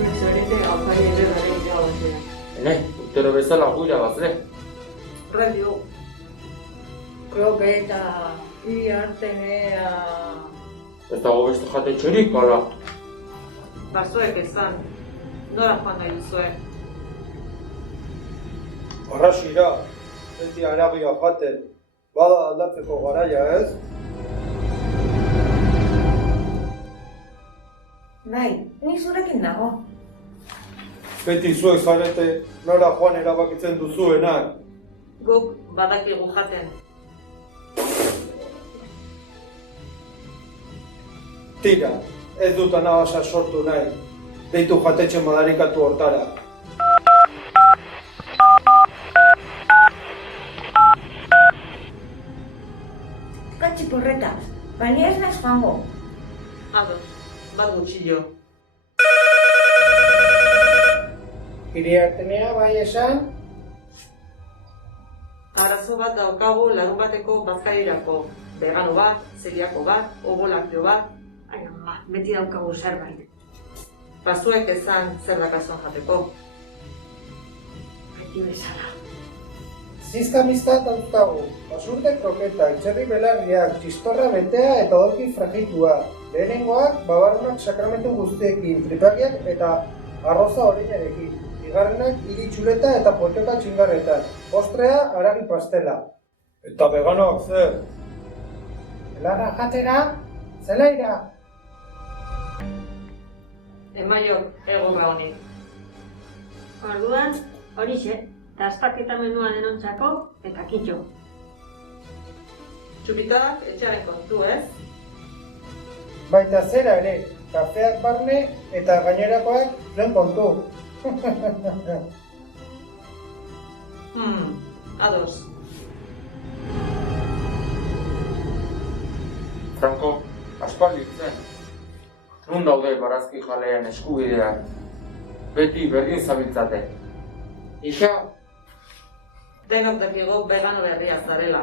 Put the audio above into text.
Zure zarete alfari ederraren irabazlea. Ene, urtero bezala gu irabazle. Radio. Kroketa, artenea... Ez dago beste jatetxerik, ala. Basoek esan, nora joan nahi duzuen. Arrasira, beti aragia jaten, bada aldatzeko garaia ez? Bai, ni zurekin nago. Beti zuek zarete nora joan erabakitzen duzuenak. Guk badakigu jaten. Tira, ez dut anabasa sortu nahi. Deitu jatetxe madarikatu hortara. Katxi porreta, baina ez naiz joango. Ados, bat gutxillo. Iriartenea bai esan? Arazo bat daukagu larun bateko bazkarirako. Vegano bat, zeliako bat, ovo-lakteo bat. Ai, ama, beti daukagu zerbait. Bazuek esan zer dakazuan jateko. Beti bezala. Zizka mistat daukagu, basurte kroketak, txerri belarriak, txistorra betea eta odolki fragitua. Lehenengoak, babarrunak sakramentu guztiekin, tripagiak eta arroza orinarekin. Bigarrenak, hiri txuleta eta potxoka txingarretan. Postrea, haragi pastela. Eta veganoak zer? Belarra jatera, zelaira. Emaiok, egurra honi. Orduan, horixe, dastaketa menua denontzako eta kitxo. Txupitadak etxearen kontu, ez? Baita zera ere, kafeak barne eta gainerakoak zuen kontu. Ados. Franko, aspaldi zen. Nun daude barazki jaleen eskubideak. Beti berdin zabiltzate. Ixa, Denok dakigu vegano berria zarela.